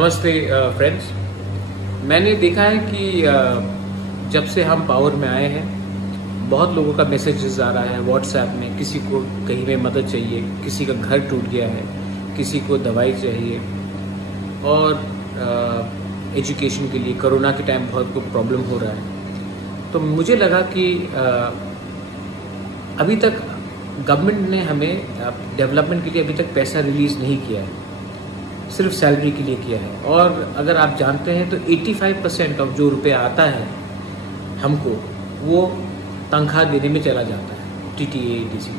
नमस्ते फ्रेंड्स। मैंने देखा है कि जब से हम पावर में आए हैं बहुत लोगों का मैसेजेस आ रहा है व्हाट्सएप में। किसी को कहीं में मदद चाहिए, किसी का घर टूट गया है, किसी को दवाई चाहिए और एजुकेशन के लिए कोरोना के टाइम बहुत को प्रॉब्लम हो रहा है। तो मुझे लगा कि अभी तक गवर्नमेंट ने हमें डेवलपमेंट के लिए अभी तक पैसा रिलीज़ नहीं किया है, सिर्फ सैलरी के लिए किया है। और अगर आप जानते हैं तो 85% ऑफ जो रुपया आता है हमको वो तनख्वाह देने में चला जाता है, टीटीए ईटीसी।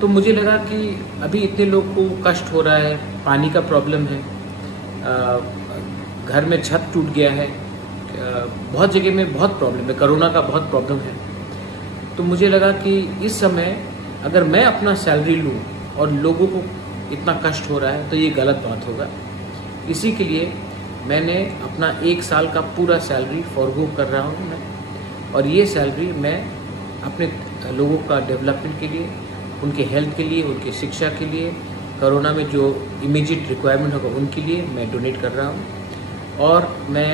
तो मुझे लगा कि अभी इतने लोग को कष्ट हो रहा है, पानी का प्रॉब्लम है, घर में छत टूट गया है, बहुत जगह में बहुत प्रॉब्लम है, कोरोना का बहुत प्रॉब्लम है। तो मुझे लगा कि इस समय अगर मैं अपना सैलरी लूँ और लोगों को इतना कष्ट हो रहा है तो ये गलत बात होगा। इसी के लिए मैंने अपना 1 साल का पूरा सैलरी फॉरगो कर रहा हूँ मैं, और ये सैलरी मैं अपने लोगों का डेवलपमेंट के लिए, उनके हेल्थ के लिए, उनके शिक्षा के लिए, कोरोना में जो इमीडिएट रिक्वायरमेंट होगा उनके लिए मैं डोनेट कर रहा हूँ। और मैं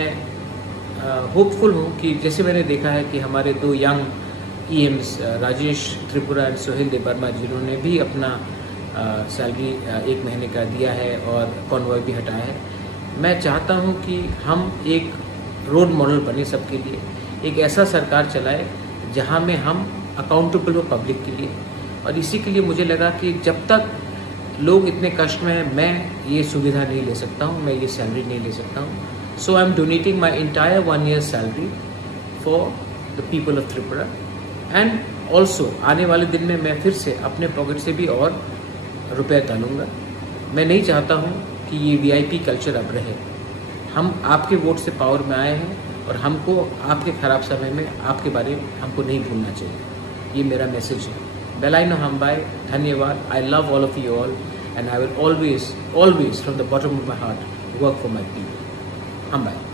होपफुल हूँ कि जैसे मैंने देखा है कि हमारे 2 यंग ईएम्स राजेश त्रिपुरा और सोहेल देवर्मा जिन्होंने भी अपना सैलरी 1 महीने का दिया है और कॉन्वॉय भी हटाया है। मैं चाहता हूं कि हम एक रोल मॉडल बने सबके लिए, एक ऐसा सरकार चलाए जहां में हम अकाउंटेबल हो पब्लिक के लिए। और इसी के लिए मुझे लगा कि जब तक लोग इतने कष्ट में हैं मैं ये सुविधा नहीं ले सकता हूं, मैं ये सैलरी नहीं ले सकता हूं। So I am donating my entire 1 year salary for the people of Tripura. And also आने वाले दिन में मैं फिर से अपने पॉकेट से भी और रुपया डालूंगा। मैं नहीं चाहता हूं कि ये वीआईपी कल्चर अब रहे। हम आपके वोट से पावर में आए हैं और हमको आपके ख़राब समय में आपके बारे में हमको नहीं भूलना चाहिए। ये मेरा मैसेज है। बेलाइनो हम्बाई, धन्यवाद। I love all of you all and I will always from the bottom of my heart work for my people. हम्बाई।